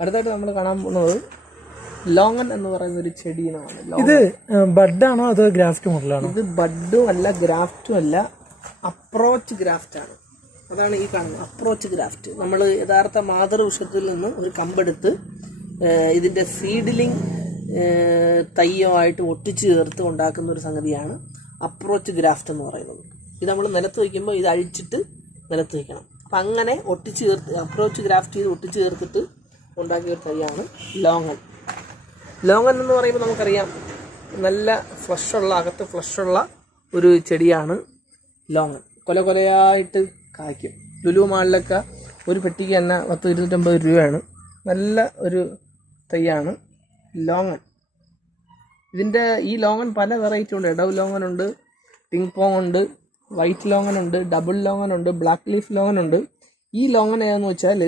അടുത്തായിട്ട് നമ്മൾ കാണാൻ പോകുന്നത് ലോങ്ങൻ എന്ന് പറയുന്ന ഒരു ചെടിയാണ് ഇത് ബഡാണോ അതോ ഗ്രാഫ്റ്റ് മോഡലാണോ? ഇത് ബഡും അല്ല ഗ്രാഫ്റ്റും അല്ല അപ്രോച്ച് ഗ്രാഫ്റ്റ് ആണ് അതാണ് ഈ കാണുന്നത് അപ്രോച്ച് ഗ്രാഫ്റ്റ്. നമ്മൾ യഥാർത്ഥ മാതൃവൃക്ഷത്തിൽ നിന്ന് ഒരു കമ്പെടുത്ത് ഇതിന്റെ സീഡിലിംഗ് തയ്യമായിട്ട് ഒട്ടിച്ചു ചേർത്ത് ഉണ്ടാക്കുന്ന ഒരു സംഗതിയാണ് അപ്രോച്ച് ഗ്രാഫ്റ്റ് എന്ന് പറയുന്നത്. ഇത് നമ്മൾ നിലത്ത് വയ്ക്കുമ്പോൾ ഇത് അഴിച്ചിട്ട് നിലത്ത് വയ്ക്കണം. അപ്പം അങ്ങനെ ഒട്ടിച്ചു ചേർത്ത് അപ്രോച്ച് ഗ്രാഫ്റ്റ് ചെയ്ത് ഒട്ടിച്ചു ചേർത്തിട്ട് ഉണ്ടാക്കിയ ഒരു തൈയാണ് ലോങ്ങൻ. ലോങ്ങൻ എന്ന് പറയുമ്പോൾ നമുക്കറിയാം നല്ല ഫ്ലഷുള്ള അകത്ത് ഉള്ള ഒരു ചെടിയാണ് ലോങ്ങൻ. കൊല കൊലയായിട്ട് കായ്ക്കും. ലുലു മാളിലൊക്കെ ഒരു പെട്ടിക്ക് തന്നെ പത്ത് ഇരുന്നൂറ്റമ്പത് രൂപയാണ്. നല്ല ഒരു തൈയാണ് ലോങ്ങൻ. ഇതിന്റെ ഈ ലോങ്ങൻ പല വെറൈറ്റി ഉണ്ട്. ഇടവ് ലോങ്ങൻ ഉണ്ട് പിങ് പോങ് ഉണ്ട് വൈറ്റ് ലോങ്ങൻ ഉണ്ട് ഡബിൾ ലോങ്ങൻ ഉണ്ട് ബ്ലാക്ക് ലീഫ് ലോങ്ങൻ ഉണ്ട്. ഈ ലോങ്ങൻ ഏതെന്ന് വെച്ചാൽ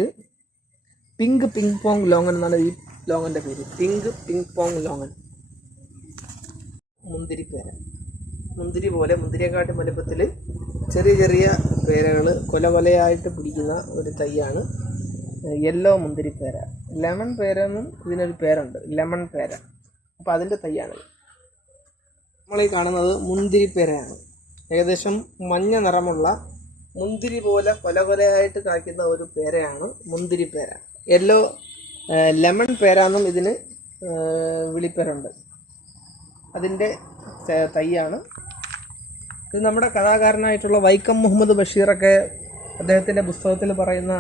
പിങ്ക് പിങ് പോങ് ലോങ്ങൻ എന്നാണ് ഈ ലോങ്ങന്റെ പേര്. പിങ്ക് പിങ് പോങ് ലോങ്ങൻ മുന്തിരി പേര മുന്തിരി പോലെ മുന്തിരിയെക്കാട്ടും വലുപ്പത്തിൽ ചെറിയ ചെറിയ പേരകൾ കൊല കൊലയായിട്ട് പിടിക്കുന്ന ഒരു തൈയാണ് യെല്ലോ മുന്തിരി പേര. ലെമൺ പേര എന്നും ഇതിനൊരു പേരുണ്ട്. ലെമൺ പേര. അപ്പോൾ അതിന്റെ തൈയാണ് നമ്മളീ കാണുന്നത് മുന്തിരി പേരയാണ്. ഏകദേശം മഞ്ഞ നിറമുള്ള മുന്തിരി പോലെ കൊല കൊലയായിട്ട് കായ്ക്കുന്ന ഒരു പേരയാണ് മുന്തിരി പേര. യെല്ലോ ലെമൺ പേരാന്നും ഇതിന് വിളിപ്പേരുണ്ട്. അതിന്റെ തൈയാണ്. ഇത് നമ്മുടെ കഥാകാരനായിട്ടുള്ള വൈക്കം മുഹമ്മദ് ബഷീറൊക്കെ അദ്ദേഹത്തിന്റെ പുസ്തകത്തിൽ പറയുന്ന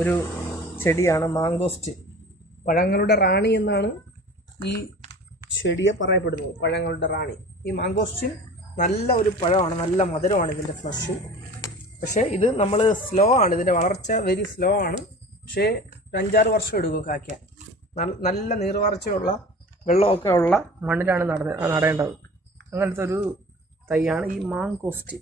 ഒരു ചെടിയാണ് മാങ്കോസ്റ്റ്. പഴങ്ങളുടെ റാണി എന്നാണ് ഈ ചെടിയെ പറയപ്പെടുന്നത് പഴങ്ങളുടെ റാണി. ഈ മാങ്കോസ്റ്റിൻ നല്ല ഒരു പഴമാണ് നല്ല മധുരമാണ് ഇതിന്റെ ഫ്ലഷ്. പക്ഷേ ഇത് നമ്മൾ സ്ലോ ആണ് ഇതിന്റെ വളർച്ച വെരി സ്ലോ ആണ്. പക്ഷേ ഒരു അഞ്ചാറ് വർഷം എടുക്കും കായ്ക്കാൻ. നല്ല നീർവാർച്ചയുള്ള വെള്ളമൊക്കെ ഉള്ള മണ്ണിലാണ് നട നടേണ്ടത്. അങ്ങനത്തെ ഒരു തൈയാണ് ഈ മാങ്കോസ്റ്റ്.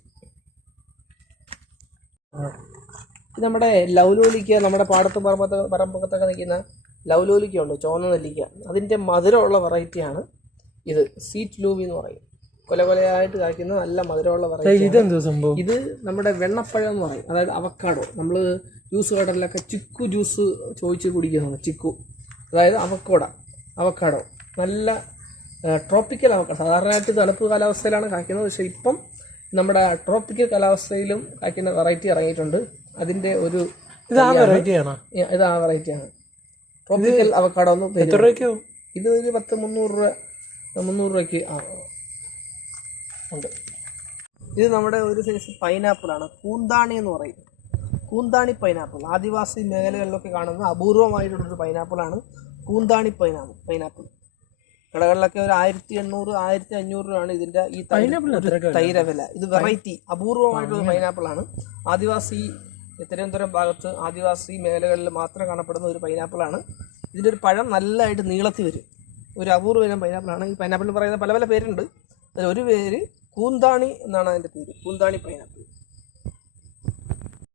ഇത് നമ്മുടെ ലൗലോലിക്ക നമ്മുടെ പാടത്ത് പറമ്പത്ത് പറമ്പത്തൊക്കെ നിൽക്കുന്ന ലൗലോലിക്ക ഉണ്ട് നെല്ലിക്ക. അതിന്റെ മധുരമുള്ള വെറൈറ്റിയാണ് ഇത്. സീറ്റ് ലൂവി എന്ന് പറയും. കൊല കൊലയായിട്ട് കായ്ക്കുന്ന നല്ല മധുരമുള്ള വെറൈറ്റി ഇതെന്തോ സംഭവം? ഇത് നമ്മുടെ വെണ്ണപ്പഴം എന്ന് പറയും. അതായത് അവക്കാഡോ നമ്മൾ ജ്യൂസ് കടലിലൊക്കെ ചിക്കു ജ്യൂസ് ചോദിച്ച് കുടിക്കുന്നതാണ്. ചിക്കു. അതായത് അവക്കോട അവക്കാഡോ നല്ല ട്രോപ്പിക്കൽ അവക്കാഡോ സാധാരണയായിട്ട് തണുപ്പ് കാലാവസ്ഥയിലാണ് കായ്ക്കുന്നത്. പക്ഷെ ഇപ്പം നമ്മുടെ ട്രോപ്പിക്കൽ കാലാവസ്ഥയിലും കായ്ക്കുന്ന വെറൈറ്റി ഇറങ്ങിയിട്ടുണ്ട്. അതിന്റെ ഒരു ഇത് ആ വെറൈറ്റി ആണോ? ഇത് ആ വെറൈറ്റിയാണ് ട്രോപ്പിക്കൽ അവക്കാഡോ എന്ന് എത്ര രൂപയ്ക്കോ? ഇത് ഒരു പത്ത് മുന്നൂറ് രൂപ മുന്നൂറ് രൂപയ്ക്ക് ആ ഉണ്ട്. ഇത് നമ്മുടെ ഒരു സൈസ് പൈനാപ്പിളാണ് കൂന്താണി എന്ന് പറയും. കൂന്താണി പൈനാപ്പിൾ ആദിവാസി മേഖലകളിലൊക്കെ കാണുന്ന അപൂർവമായിട്ടുള്ളൊരു പൈനാപ്പിളാണ് കൂന്താണി പൈനാപ്പിൾ പൈനാപ്പിൾ കടകളിലൊക്കെ ഒരു ആയിരത്തി എണ്ണൂറ് ആയിരത്തി അഞ്ഞൂറ് രൂപയാണ് ഇതിന്റെ ഈ തൈര വില. ഇത് വെറൈറ്റി അപൂർവമായിട്ടുള്ള പൈനാപ്പിൾ ആണ്. ആദിവാസി തിരുവനന്തപുരം ഭാഗത്ത് ആദിവാസി മേഖലകളിൽ മാത്രം കാണപ്പെടുന്ന ഒരു പൈനാപ്പിളാണ് ഇതിന്റെ ഇതിന്റെ ഒരു പഴം നല്ലതായിട്ട് നീളത്തിൽ വരും. ഒരു അപൂർവ ഇനം പൈനാപ്പിൾ ആണ്. ഈ പൈനാപ്പിൾ പറയുന്ന പല പല പേരുണ്ട്. അതിൽ ഒരു പേര് കൂന്താണി എന്നാണ് അതിന്റെ പേര്. കൂന്താണി പൈനാപ്പിൾ